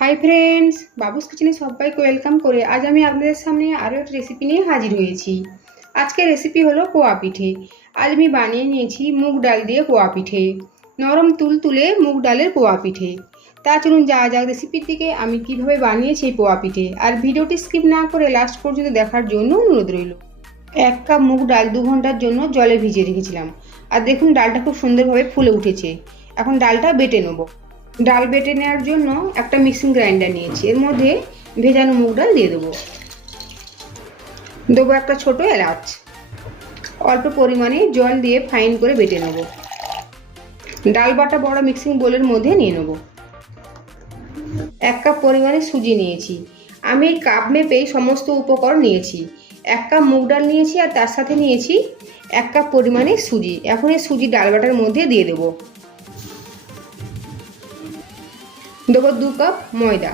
Hi friends, বাবুস কিচেনে সবাইকে welcome করে আজ আমি আপনাদের সামনে আরও একটা রেসিপি নিয়ে হাজির হয়েছি। আজকের রেসিপি হলো পোয়া পিঠে। আজ আমি বানিয়ে নিয়েছি মুগ ডাল দিয়ে পোয়া পিঠে, নরম তুলতুলে মুগ ডালের পোয়া পিঠে। তা চলুন যাওয়া যাক রেসিপির দিকে, আমি কিভাবে বানিয়েছি এই পোয়া পিঠে। আর ভিডিওটি স্কিপ না করে লাস্ট পর্যন্ত দেখার জন্য অনুরোধ রইল। 1 কাপ মুগ ডাল 2 ঘন্টার জন্য জলে ভিজিয়ে রেখেছিলাম। আর দেখুন ডালটা খুব সুন্দরভাবে ফুলে উঠেছে। এখন ডালটা বেটে নেব। ডাল বেটে নেওয়ার জন্য একটা মিক্সিং গ্রাইন্ডার নিয়েছি, এর মধ্যে ভেজানো মুগ ডাল দিয়ে দেবো। একটা ছোট এলাচ, অল্প পরিমাণে জল দিয়ে ফাইন করে বেটে নেব। ডাল বাটা বড় মিক্সিং বোলের মধ্যে নিয়ে নেব। 1 কাপ পরিমাণে সুজি নিয়েছি। আমি কাপ মেপেই সমস্ত উপকরণ নিয়েছি। 1 কাপ মুগ ডাল নিয়েছি আর তার সাথে নিয়েছি 1 কাপ পরিমাণে সুজি। এখন এই সুজি ডাল বাটার মধ্যে দিয়ে দেবো। 2 কাপ ময়দা,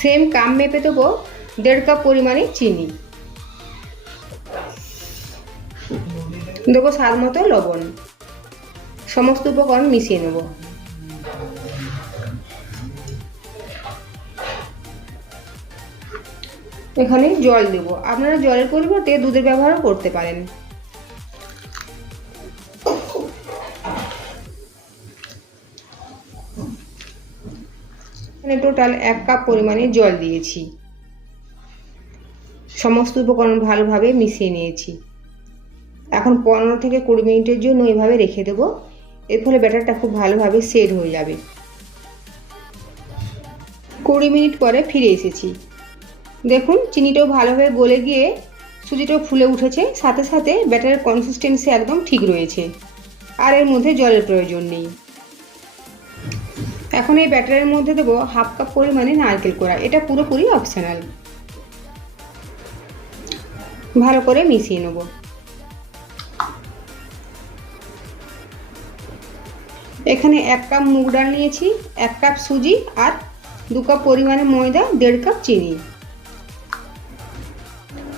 সেম কাপ মেপে দেবো 1.5 কাপ পরিমাণে চিনি, স্বাদ মতো লবণ। সমস্ত উপকরণ মিশিয়ে নেব। এখানে জল দেব, আপনারা জলের পরিবর্তে দুধের ব্যবহারও করতে পারেন। এখানে টোটাল 1 কাপ পরিমাণে জল দিয়েছি। সমস্ত উপকরণ ভালোভাবে মিশিয়ে নিয়েছি। এখন 15 থেকে 20 মিনিটের জন্য এভাবে রেখে দেব। এর ফলে ব্যাটারটা খুব ভালোভাবে সেট হয়ে যাবে। 20 মিনিট পরে ফিরে এসেছি। দেখুন চিনিটাও ভালোভাবে গলে গিয়ে সুজিটাও ফুলে উঠেছে, সাথে সাথে ব্যাটারের কনসিস্টেন্সি একদম ঠিক রয়েছে। আর এর মধ্যে জলের প্রয়োজন নেই। এখন এই ব্যাটারের মধ্যে দেবো 1/2 কাপ পরিমাণে নারকেল কোড়া। এটা পুরোপুরি অপশনাল। ভালো করে মিশিয়ে নেব। এখানে 1 কাপ মুগ ডাল নিয়েছি, 1 কাপ সুজি আর 2 কাপ পরিমাণে ময়দা, 1.5 কাপ চিনি।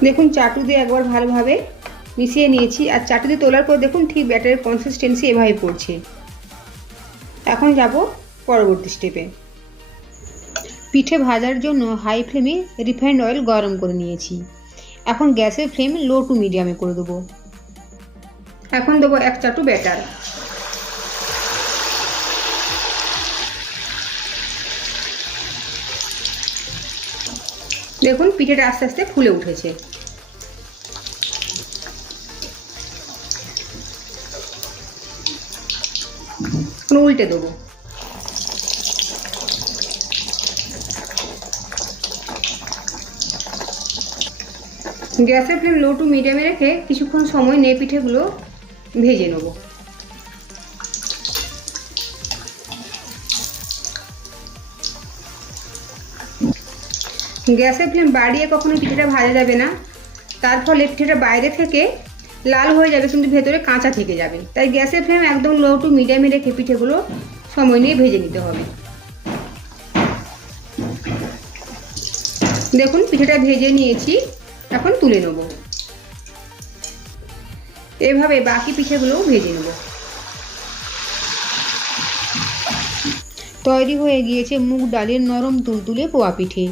দেখুন চাটু দিয়ে একবার ভালোভাবে মিশিয়ে নিয়েছি। আর চাটু দিয়ে তোলার পর দেখুন ঠিক ব্যাটারের কনসিস্টেন্সি এভাবে পড়ছে। এখন যাব পরবর্তী স্টেপে। পিঠে ভাজার জন্য হাই ফ্লেমে রিফাইন্ড অয়েল গরম করে নিয়েছি। এখন গ্যাসের ফ্লেম লো টু মিডিয়ামে করে দেবো। এখন দেবো 1 চাটু ব্যাটার। দেখুন পিঠেটা আস্তে আস্তে ফুলে উঠেছে। উল্টে দেবো। গ্যাসের ফ্লেম লো টু মিডিয়ামে রেখে কিছুক্ষণ সময় নিয়ে পিঠেগুলো ভেজে নেব। গ্যাসের ফ্লেম বাড়িয়ে কখনো পিঠেটা ভাজা যাবে না, তার ফলে পিঠেটা বাইরে থেকে লাল হয়ে যাবে কিন্তু ভেতরে কাঁচা থেকে যাবে। তাই গ্যাসের ফ্লেম একদম লো টু মিডিয়ামে রেখে পিঠেগুলো সময় নিয়ে ভেজে নিতে হবে। দেখুন পিঠেটা ভেজে নিয়েছি, এখন তুলে নেব। এভাবে বাকি পিঠেগুলোও ভেজে নেব। তৈরি হয়ে গিয়েছে মুগ ডালের নরম তুলতুলে পোয়া পিঠে।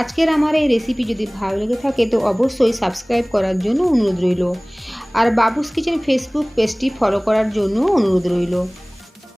আজকের আমার এই রেসিপি যদি ভালো লেগে থাকে তো অবশ্যই সাবস্ক্রাইব করার জন্য অনুরোধ রইল। আর বাবুস কিচেন ফেসবুক পেজটি ফলো করার জন্য অনুরোধ রইল।